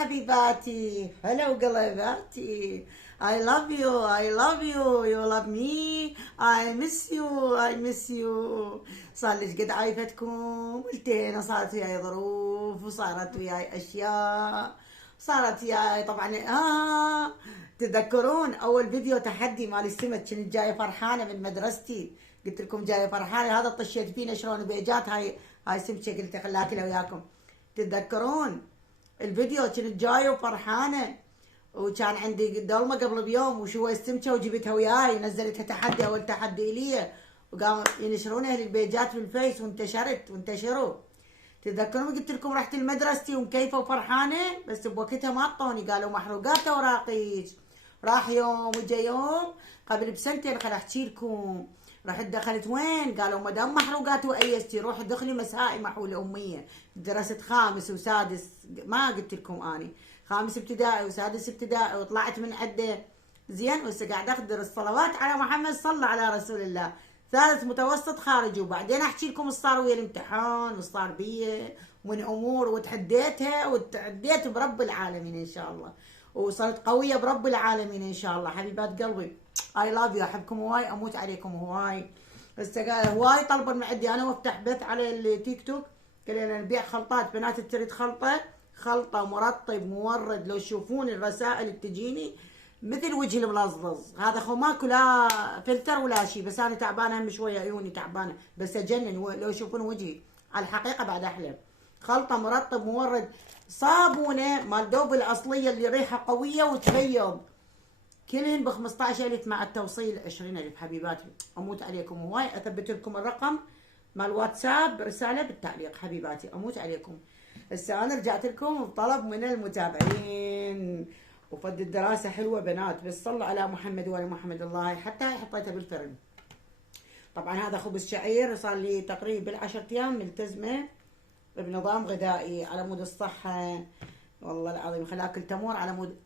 حبيباتي، هلا وقلباتي. I love you, I love you, you love me, I miss you, I miss you. صار لي قد عايفتكم، قلتين صارت وياي ظروف وصارت وياي أشياء، صارت وياي طبعا. تتذكرون أول فيديو تحدي مال السمك كنت جاية فرحانة من مدرستي، قلت لكم جاية فرحانة، هذا طشيت فينا شلون بيجات هاي سمكة، قلت خلها أكلها وياكم. تتذكرون الفيديو كنت جاية وفرحانة، وكان عندي دولمة قبل بيوم وشوية سمكة وجبتها وياي، نزلتها تحدي، أول تحدي إلي، وقاموا ينشرونها للبيجات بالفيس وانتشروا. تتذكرون قلت لكم رحت لمدرستي ومكيفة وفرحانة، بس بوقتها ما اعطوني، قالوا محروقات اوراقك. راح يوم وجا يوم قبل بسنتين، خل احكي لكم، رحت دخلت وين، قالوا ما دام محروقات وايستي روحي دخلي مسائي محولة امية. درست خامس وسادس، ما قلت لكم اني خامس ابتدائي وسادس ابتدائي، وطلعت من عده زين، وهسه قاعد اقدر الصلوات على محمد، صلى على رسول الله. ثالث متوسط خارجي، وبعدين احكي لكم ايش صار ويا الامتحان وايش صار بي من امور، وتحديتها وتحديت برب العالمين ان شاء الله، وصرت قويه برب العالمين ان شاء الله. حبيبات قلبي اي لاف يو، احبكم هواي، اموت عليكم هواي. هسه هواي طلبا من عندي انا وافتح بث على التيك توك، قلنا نبيع خلطات، بنات تريد خلطه مرطب مورد، لو تشوفون الرسائل اللي تجيني مثل وجهي الملظلظ، هذا خو ماكو لا فلتر ولا شيء، بس انا تعبانه هم شويه، عيوني تعبانه بس اجنن، لو يشوفون وجهي على الحقيقه بعد احلى. خلطه مرطب مورد، صابونه مال دوب الاصليه اللي ريحه قويه وتبيض، كلهن ب 15,000 مع التوصيل 20,000. حبيباتي اموت عليكم هواي، اثبت لكم الرقم مال واتساب رساله بالتعليق. حبيباتي اموت عليكم. هسه انا رجعت لكم بطلب من المتابعين، وفد الدراسة حلوة بنات، بس صلوا على محمد وعلى محمد الله، حتى حطيته بالفرن. طبعا هذا خبز شعير، صار لي تقريبا 10 ايام ملتزمة بنظام غذائي على مود الصحة، والله العظيم خلي اكل تمور على مود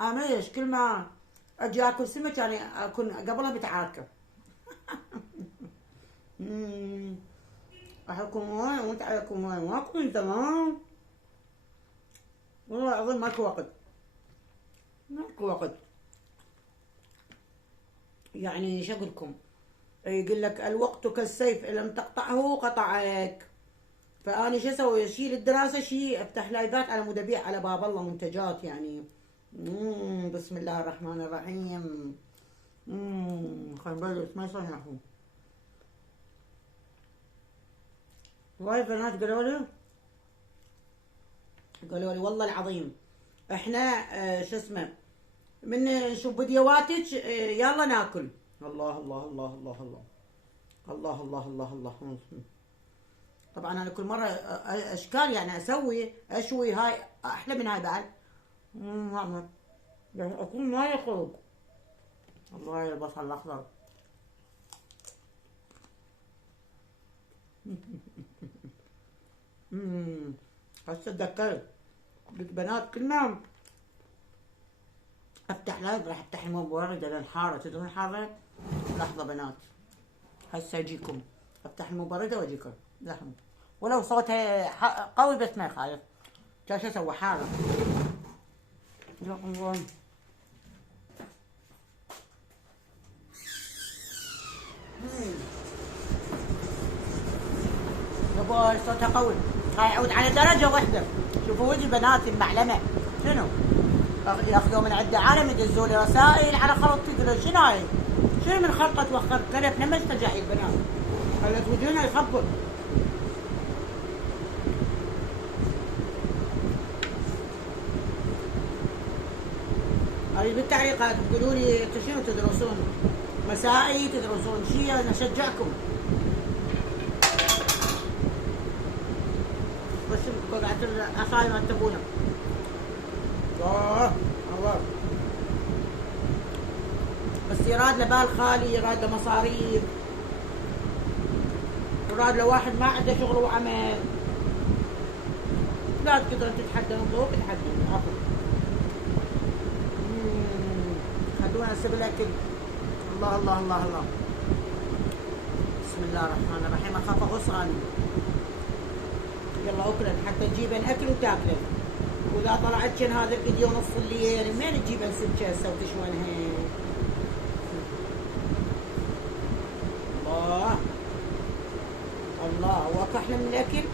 ليش كل ما اجي اكل سمك يعني اكون قبلها بتعاكى. احبكم هواي، اموت عليكم هواي، ماكو من تمام، والله العظيم ماكو وقت. يعني شو اقول لكم، يقول لك الوقت كالسيف ان لم تقطعه قطعك. فاني شو اسوي، اشيل الدراسه شيء، افتح لايفات على مود ابيع على باب الله منتجات يعني. بسم الله الرحمن الرحيم. خلينا نبلش، ما يصير نحو وايد بنات قالوا لي والله العظيم احنا شو اسمه من نشوف فيديوهاتك يلا ناكل. الله الله الله الله الله الله الله الله الله. طبعا انا كل مره اشكال يعني اسوي اشوي، هاي احلى من هاي بعد. يعني اكون ما يخرج. الله يا البصل الاخضر. هسه تذكرت بنات كلنا افتح لايف، راح افتح المبرده للحاره، تدرون حاره؟ لحظه بنات هسه اجيكم، افتح المبرده واجيكم، لحظه ولو صوتها قوي بس ما يخالف. شو اسوي حاره؟ يا الله يبا صوتها قوي، هاي يعود على درجه واحده. شوفوا وجه بناتي المعلمه شنو ياخذوا من عند عالم، يدزوا لي رسائل على خلطتي، يقولوا شنو هاي؟ شنو من خلطه توخر كلفنا ما استرجعي البنات، خلت وجهنا يخبط. هاي بالتعليقات تقولوا لي انتم شنو تدرسون؟ مسائي تدرسون شيء؟ انا اشجعكم، بس قطعة العصاية ما تبونه. الله بس يراد له بال خالي، يراد له مصاريف، يراد له واحد ما عنده شغل وعمل، لا تقدرون تتحدون فوق تحدون عفوا. خلونا نسيب الاكل. الله الله الله الله. بسم الله الرحمن الرحيم، اخاف اغص اني. يلا اكلن حتى تجيبن اكل وتاكلن. واذا طلعت كان هذا الفيديو نص الليل منين تجيب السمكه هسه وتشوينها؟ الله الله، واكو احلى من الاكل؟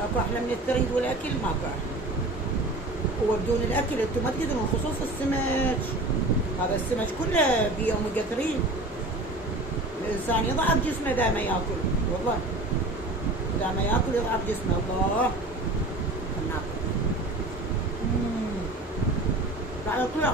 اكو احلى من الثريد والاكل؟ ماكو احلى. وبدون الاكل انتم ما تقدرون، خصوص السمك. هذا السمك كله بيه اوميجا 3. الانسان يضعف جسمه اذا ما ياكل، والله اذا ما ياكل يضعف جسمه. الله ناكل على طول.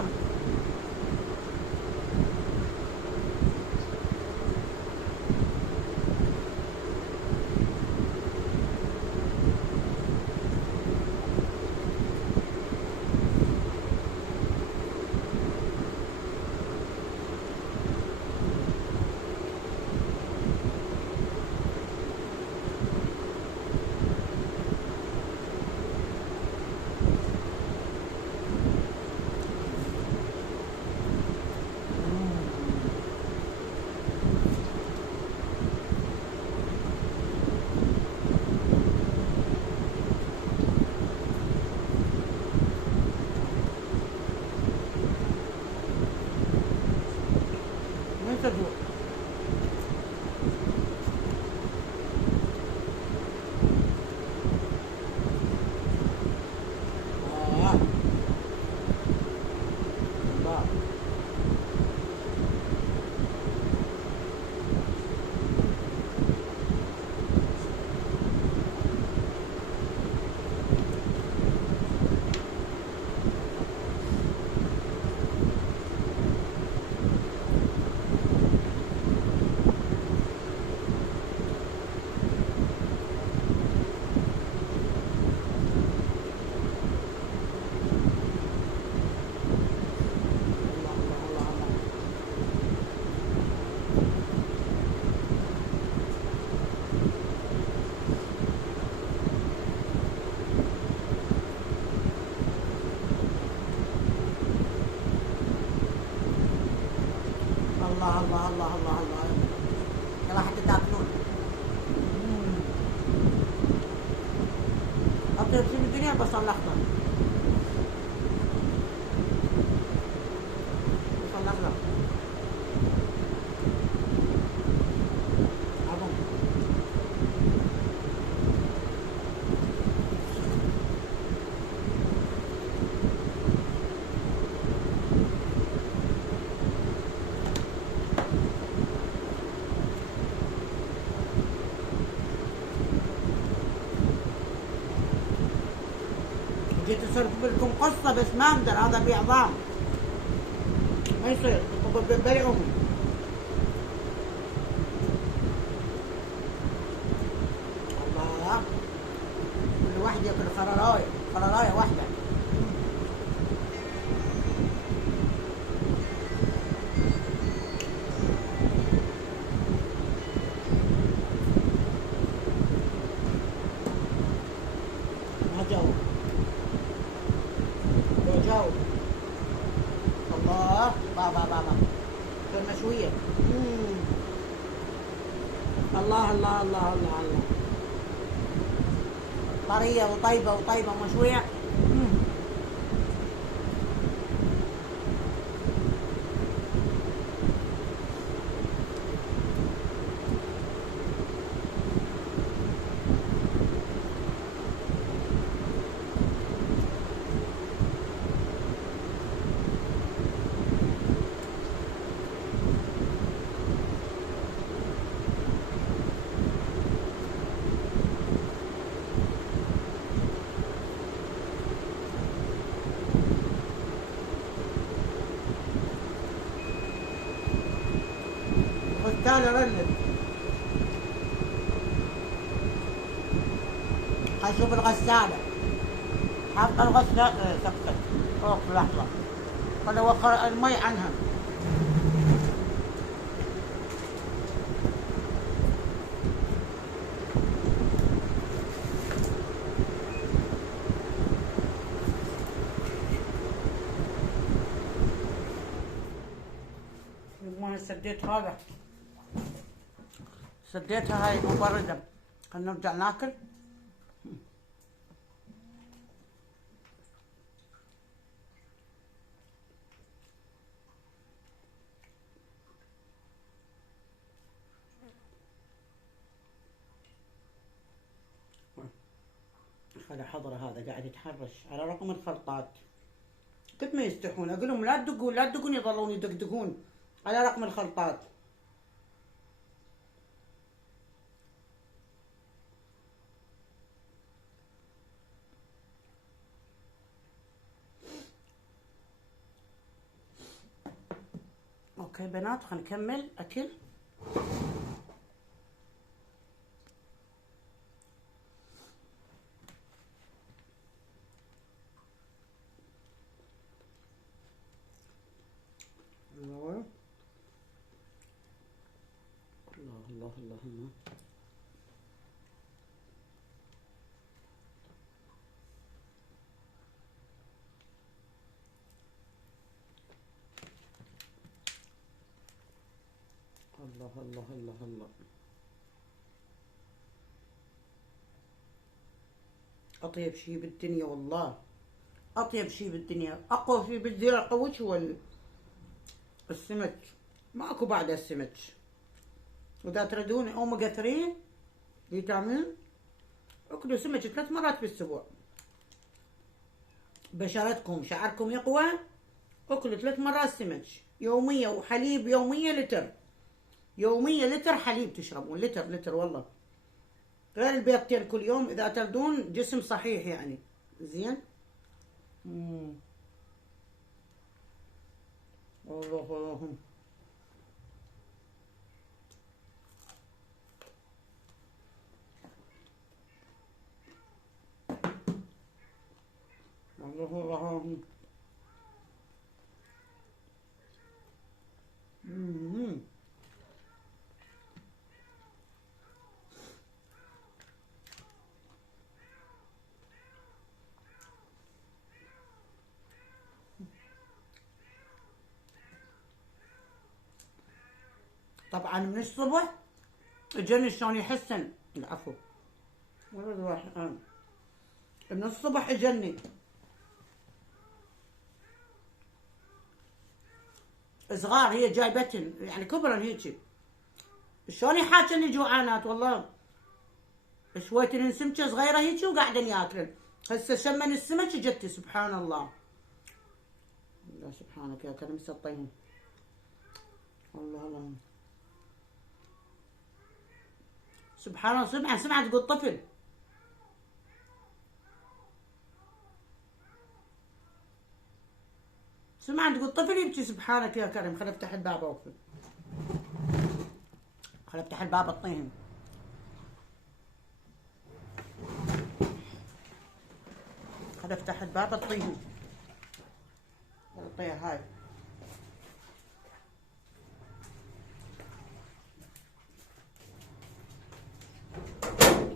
وين تروح؟ الله الله الله الله الله الله. يلا حتى تاكلون. اطيب شيء في الدنيا البصل الاخضر. البصل الاخضر عظم. جيت اسولف لكم قصه بس ما اقدر، هذا بعظام ما يصير. بلعهم. الله، كل واحد ياكل خررايه، خررايه واحده. ما جو جو. الله بابا بابا مشوية. الله الله الله الله الله، طرية وطيبة وطيبة ومشوية. غسالة رلت. هشوف الغسالة، حاطة الغسالة سكتت فوق في لحظة، خلي وخر المي عنها. المهم سديت هذا، سديتها هاي مبردة. خلينا نرجع ناكل. على حضرة هذا قاعد يتحرش على رقم الخلطات. كيف ما يستحون، اقول لهم لا تدقون لا تدقون، يظلون يدقدقون على رقم الخلطات. اوكي بنات، خلينا نكمل اكل. الله الله الله الله. الله الله الله الله. اطيب شيء بالدنيا والله، اطيب شيء بالدنيا، اقوى شيء بالدنيا قوتش هو السمك، ماكو بعد السمك. واذا تريدون اوميجا 3 فيتامين، اكلوا سمك 3 مرات بالاسبوع. بشرتكم شعركم يقوى، اكلوا 3 مرات سمك يوميا، وحليب يوميا لتر، يوميا لتر حليب تشربون، لتر والله، غير البيضتين كل يوم اذا تردون جسم صحيح يعني. زين. الله الله. طبعا من الصبح اجاني شلون يحسن، العفو ولد واحد من الصبح اجاني صغار، هي جايبتن يعني كبرن هيجي، شلون يحاكن جوعانات والله، شويتن سمكه صغيره هيجي وقاعدين ياكلن. هسه شمن السمك جتي، سبحان الله. لا سبحانك يا كريم سطيهم. الله الله سبحان الله. سمعت تقول طفل، سمعت تقول طفل يبكي. سبحانك يا كريم. خل افتح الباب اوقف، خل افتح الباب اطيهم. خل افتح الباب اطيهم. اطيها هاي.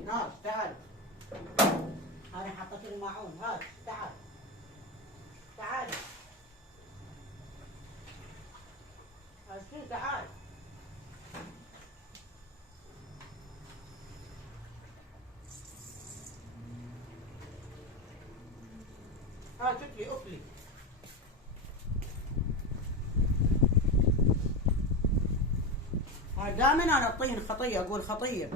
ناس تعال، انا حطيت الماعون. هاي تعال تعال، هاي شو تعال. هاي شكلي اكلي. هاي دائما انا اعطيهن خطيه، اقول خطيه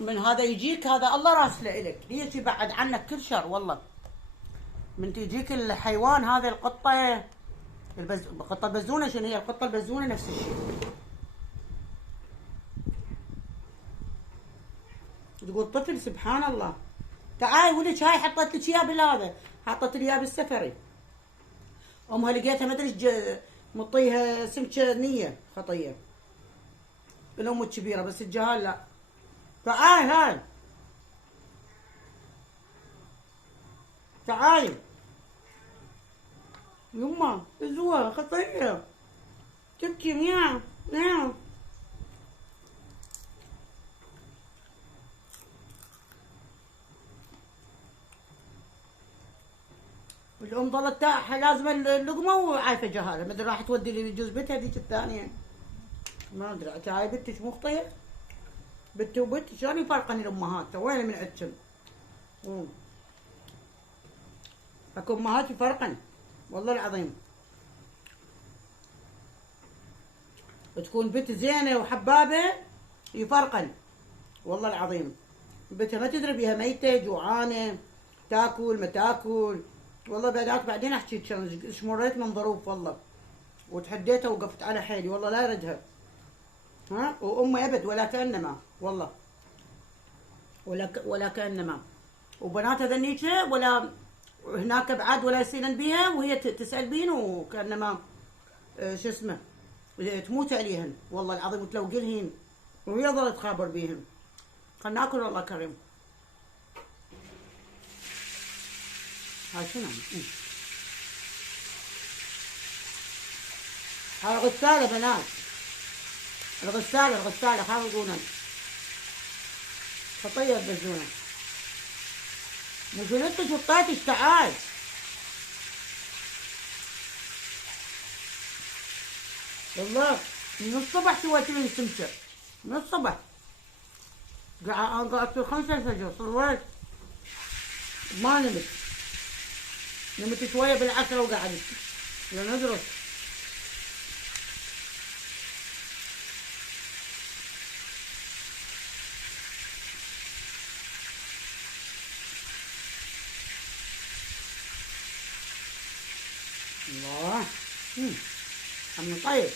من هذا يجيك، هذا الله راسله الك، ليش يبعد عنك كل شر والله. من تجيك الحيوان هذا القطه القطه البزونه، شنو هي القطه البزونه؟ نفس الشيء. تقول طفل، سبحان الله. تعاي ولك، هاي حطيت لك اياه بالهذا، حطيت لي اياه بالسفري. امها لقيتها ما ادري ايش مطيها سمكه نيه خطيه، الام الكبيره، بس الجهال لا. تعاي هاي تعاي يما، ازوها خطيه تبكي. مياو مياو. الام ظلت لازم اللقمه وعايفه جهاله، ما ادري راح تودي لي جوز بيتها ذيك الثانيه، ما ادري. هاي بنتك مو خطيه، بنتي وبنتي شلون يفرقن الامهات؟ وين من عندكم؟ اكو امهات يفرقن والله العظيم، تكون بنت زينه وحبابه يفرقن والله العظيم. بتها ما تدري بيها ميتة جوعانة، تاكل ما تاكل. والله بعدين احكي ايش مريت من ظروف والله، وتحديتها وقفت على حيلي والله لا اردها. ها وامي ابد ولا كانما والله، ولا كانما. وبناتها ذنيك ولا هناك بعد ولا يصيرن بيها، وهي تسال بين وكانما شو اسمه تموت عليهن والله العظيم، وتلوقلهن وهي ظلت تخابر بيهن. خلنا ناكل والله كريم. هاي شنو؟ هاي غسالة بنات، الغسالة خافوا خطية البزونة. مجنتك وطيتش تعال. والله من الصبح سويت لي سمسة، من الصبح قعدت في 5 الفجر صليت ما نمت شوية بالعشرة وقعدت لندرس. الله عمي طيب،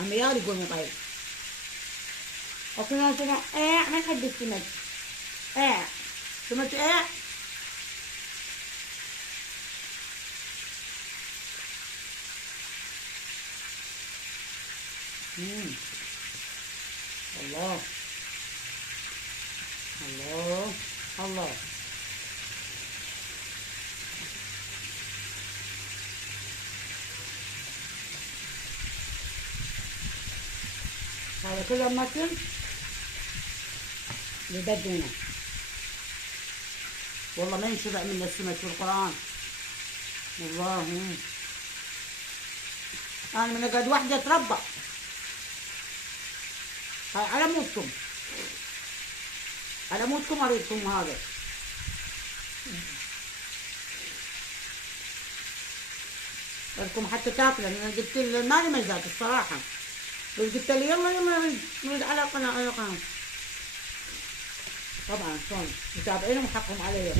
عمي ياري يقول طيب. وفي ناس ما نحب السمك، سمك الله الله الله. هذا كله ماكل لبدنا والله ما ينشبع من السمك في القرآن والله. أنا من قد وحدة تربى. هاي على موتكم، على موتكم أريدكم هذا. بدكم حتى تاكلوا. أنا قلت مالي مزاج الصراحة، بس قلت لي يلا نريد على قناة. طبعا شلون متابعينهم حقهم علي.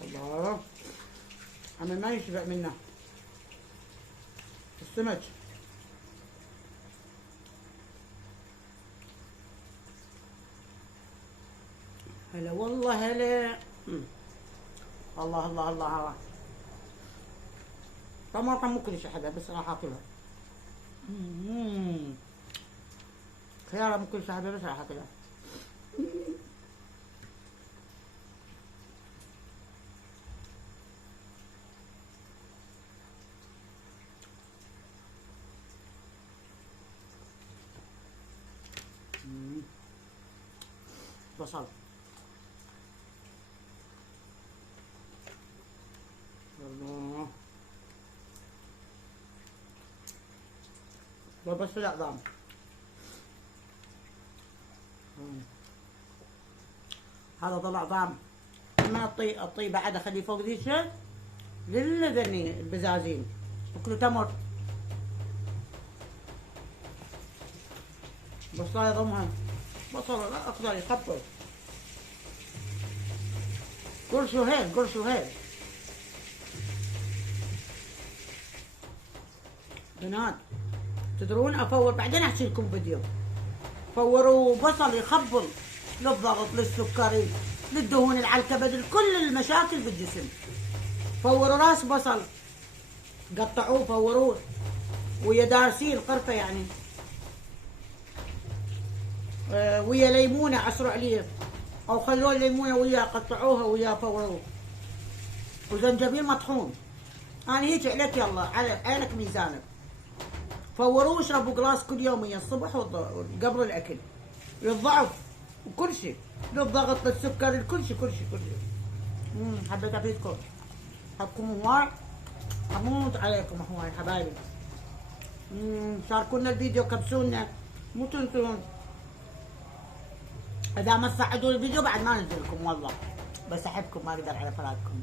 الله عمل ما يشبع منه السمك. هلا والله هلا. الله الله الله. طماطم مو كلش احبها بس راح اكلها. خيارة مو كلش احبها بس راح اكلها. بصل الله بس في الأعظام. هذا طلع عظام ما الطي بعد اخليه فوق ذي الشيء للذني البزازين وكله تمر. بصلاية ضمها بصل لا اخضر يخبر قرش وهيل بنات. تدرون افور بعدين احكي لكم فيديو. فوروا بصل يخبل للضغط للسكري للدهون اللي على الكبد لكل المشاكل بالجسم. فوروا راس بصل قطعوه فوروه ويا دارسين قرفه يعني ويا ليمونه عصروا عليه او خلوه الليمونه ويا قطعوها ويا فوروه وزنجبيل مطحون. انا هيك عليك يلا على عينك ميزانك. فوروه واشربوا قلاص كل يوميا الصبح قبل الاكل للضعف وكل شيء للضغط للسكر لكل شيء كل شيء. حبيت افيدكم. حبكم هواي اموت عليكم هواي حبايبي. شاركونا الفيديو كبسونا مو تنسون. اذا ما تصعدوا الفيديو بعد ما ننزل لكم والله بس احبكم ما اقدر على فراقكم.